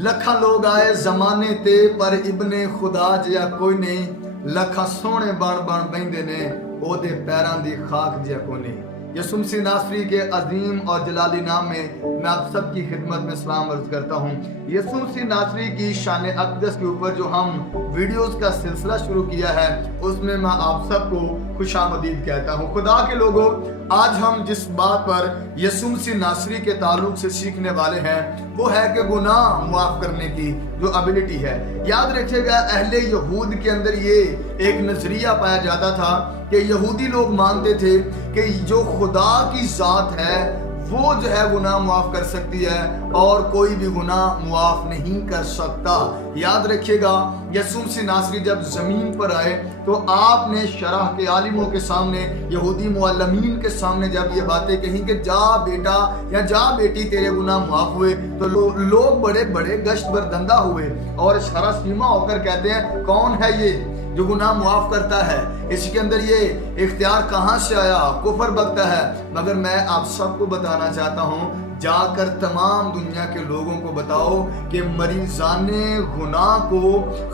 लखा लोग आए जमाने ते पर इब्ने खुदा जिया कोई नहीं, लखा सोने बन बन बहिंदे ने ओदे पैरां दी खाक जिया कोई नहीं। यसुम मसीह नासरी के अजीम और जलाली नाम में मैं आप सबकी खिदमत में सलाम अर्ज करता हूँ। यसुम मसीह नासरी की शान अक़दस के ऊपर जो हम वीडियोस का सिलसिला शुरू किया है, उसमें मैं आप सबको खुशामदीद कहता हूँ। खुदा के लोगों, आज हम जिस बात पर यसुम मसीह नासरी के ताल्लुक से सीखने वाले हैं वो है कि गुनाह मुआफ करने की जो एबिलिटी है। याद रखिएगा, अहले यहूद के अंदर ये एक नजरिया पाया जाता था कि यहूदी लोग मानते थे कि जो खुदा की जात है वो जो है गुनाह मुआफ कर सकती है और कोई भी गुनाह मुआफ नहीं कर सकता। याद रखिएगा, यसुम मसीह नासरी जब जमीन पर आए तो आपने शरह के आलिमों के सामने, यहूदी मुअल्लिमीन के सामने जब ये बातें कही कि जा बेटा या जा बेटी तेरे गुनाह मुआफ हुए, तो लोग बड़े बड़े गश्त बरदंदा हुए और शरह सीमा होकर कहते हैं कौन है ये जो गुनाह मुआफ करता है, इसके अंदर ये इख्तियार कहाँ से आया, कुफर बकता है। मगर मैं आप सबको बताना चाहता हूँ, जाकर तमाम दुनिया के लोगों को बताओ कि मरीजाने गुनाह को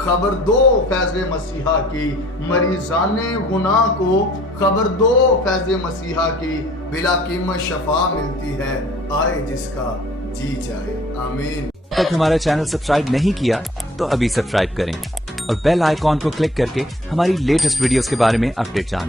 खबर दो फैज़ मसीहा की, मरीजाने गुनाह को खबर दो फैज़ मसीहा की, बिला कीमत शफा मिलती है, आए जिसका जी जाए। आमीन। तक हमारा चैनल सब्सक्राइब नहीं किया तो अभी सब्सक्राइब करें और बेल आइकॉन को क्लिक करके हमारी लेटेस्ट वीडियोस के बारे में अपडेट जानें।